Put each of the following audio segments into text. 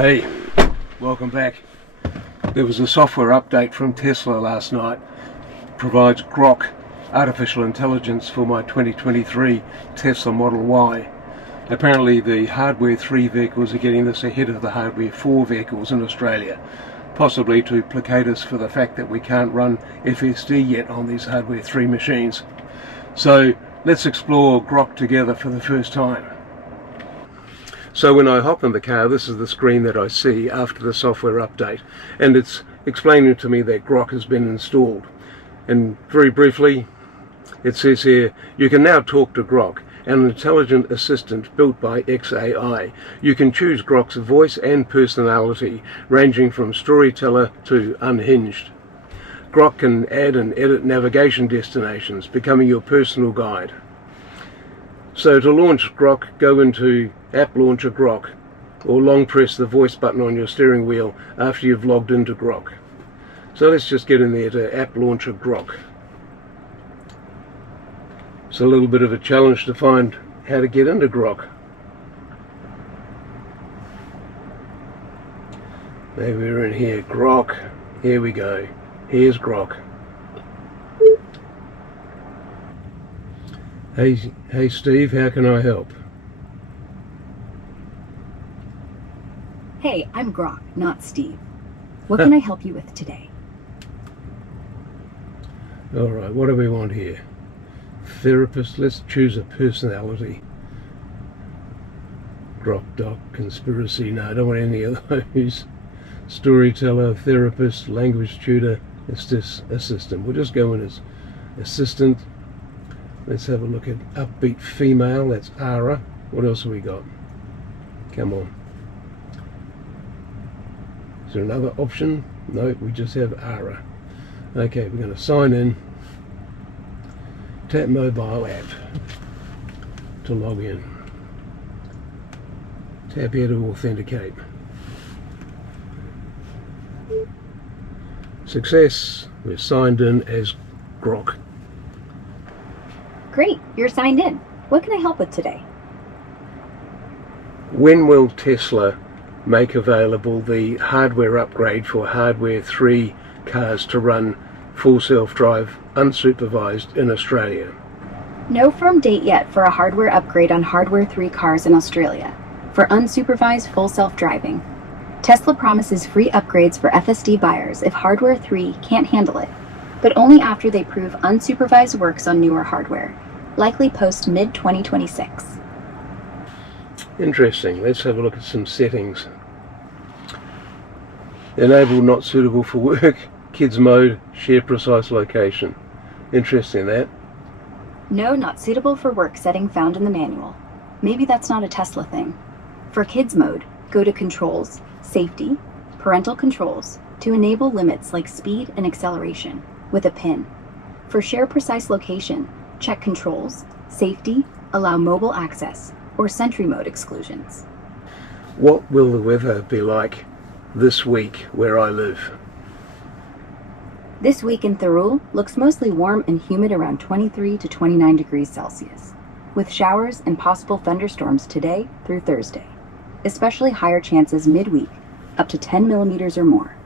Hey, welcome back. There was a software update from Tesla last night. Provides Grok artificial intelligence for my 2023 Tesla Model Y. Apparently the Hardware 3 vehicles are getting this ahead of the Hardware 4 vehicles in Australia, possibly to placate us for the fact that we can't run FSD yet on these Hardware 3 machines. So let's explore Grok together for the first time. So when I hop in the car, this is the screen that I see after the software update, and it's explaining to me that Grok has been installed. And very briefly, it says here, you can now talk to Grok, an intelligent assistant built by XAI. You can choose Grok's voice and personality, ranging from storyteller to unhinged. Grok can add and edit navigation destinations, becoming your personal guide. So to launch Grok, go into App Launcher Grok, or long press the voice button on your steering wheel after you've logged into Grok. So let's just get in there to App Launcher Grok. It's a little bit of a challenge to find how to get into Grok. Maybe we're in here, Grok. Here we go. Here's Grok. Hey Steve, how can I help? Hey, I'm Grok, not Steve. What can I help you with today? Alright, what do we want here? Therapist, let's choose a personality. Grok Doc, conspiracy, no, I don't want any of those. Storyteller, therapist, language tutor, assistant. We'll just go in as assistant. Let's have a look at upbeat female, that's Ara. What else have we got? Come on. Is there another option? No, we just have Ara. Okay, we're going to sign in. Tap mobile app to log in. Tap here to authenticate. Success, we're signed in as Grok. Great, you're signed in. What can I help with today? When will Tesla make available the hardware upgrade for Hardware 3 cars to run full self-drive unsupervised in Australia? No firm date yet for a hardware upgrade on Hardware 3 cars in Australia for unsupervised full self-driving. Tesla promises free upgrades for FSD buyers if Hardware 3 can't handle it, but only after they prove unsupervised works on newer hardware, likely post mid-2026. Interesting. Let's have a look at some settings. Enable not suitable for work, kids mode, share precise location. Interesting that. No, not suitable for work setting found in the manual. Maybe that's not a Tesla thing. For kids mode, go to Controls, Safety, Parental Controls to enable limits like speed and acceleration with a pin. For share precise location, check Controls, Safety, Allow mobile access, or Sentry mode exclusions. What will the weather be like this week where I live? This week in Thurul looks mostly warm and humid around 23 to 29 degrees Celsius, with showers and possible thunderstorms today through Thursday, especially higher chances midweek, up to 10 millimeters or more.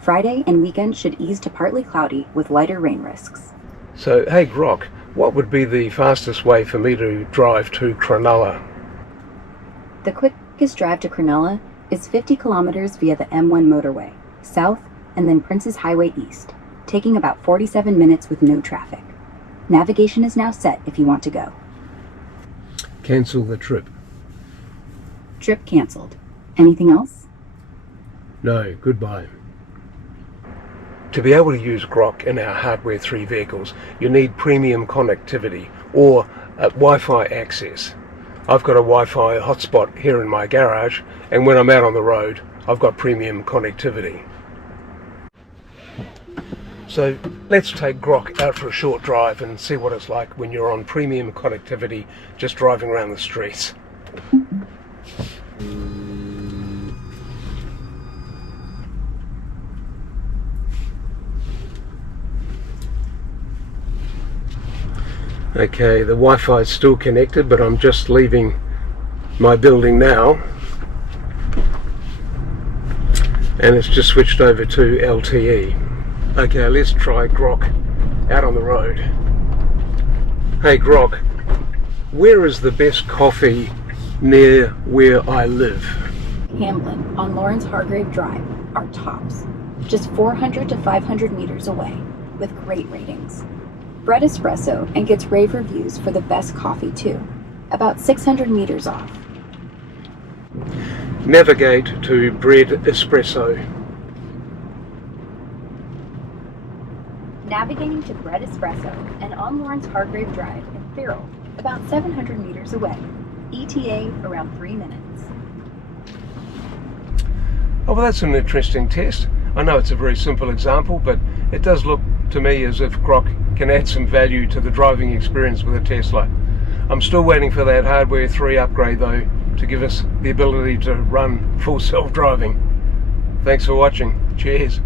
Friday and weekend should ease to partly cloudy with lighter rain risks. So, hey Grok, what would be the fastest way for me to drive to Cronulla? The quickest drive to Cronulla is 50 kilometers via the M1 motorway, south, and then Princes Highway east, taking about 47 minutes with no traffic. Navigation is now set if you want to go. Cancel the trip. Trip canceled. Anything else? No, goodbye. To be able to use Grok in our Hardware 3 vehicles, you need premium connectivity or Wi-Fi access. I've got a Wi-Fi hotspot here in my garage, and when I'm out on the road, I've got premium connectivity. So let's take Grok out for a short drive and see what it's like when you're on premium connectivity just driving around the streets. Okay, the Wi-Fi is still connected, but I'm just leaving my building now. and it's just switched over to LTE. Okay, let's try Grok out on the road. Hey Grok, where is the best coffee near where I live? Hamblin on Lawrence Hargrave Drive are tops, just 400 to 500 meters away, with great ratings. Bread Espresso and gets rave reviews for the best coffee too, about 600 meters off. Navigate to Bread Espresso. Navigating to Bread Espresso and on Lawrence Hargrave Drive in Thurl, about 700 meters away. ETA around 3 minutes. Oh, well, that's an interesting test. I know it's a very simple example, but it does look to me as if Grok can add some value to the driving experience with a Tesla. I'm still waiting for that Hardware 3 upgrade though, to give us the ability to run full self-driving. Thanks for watching. Cheers.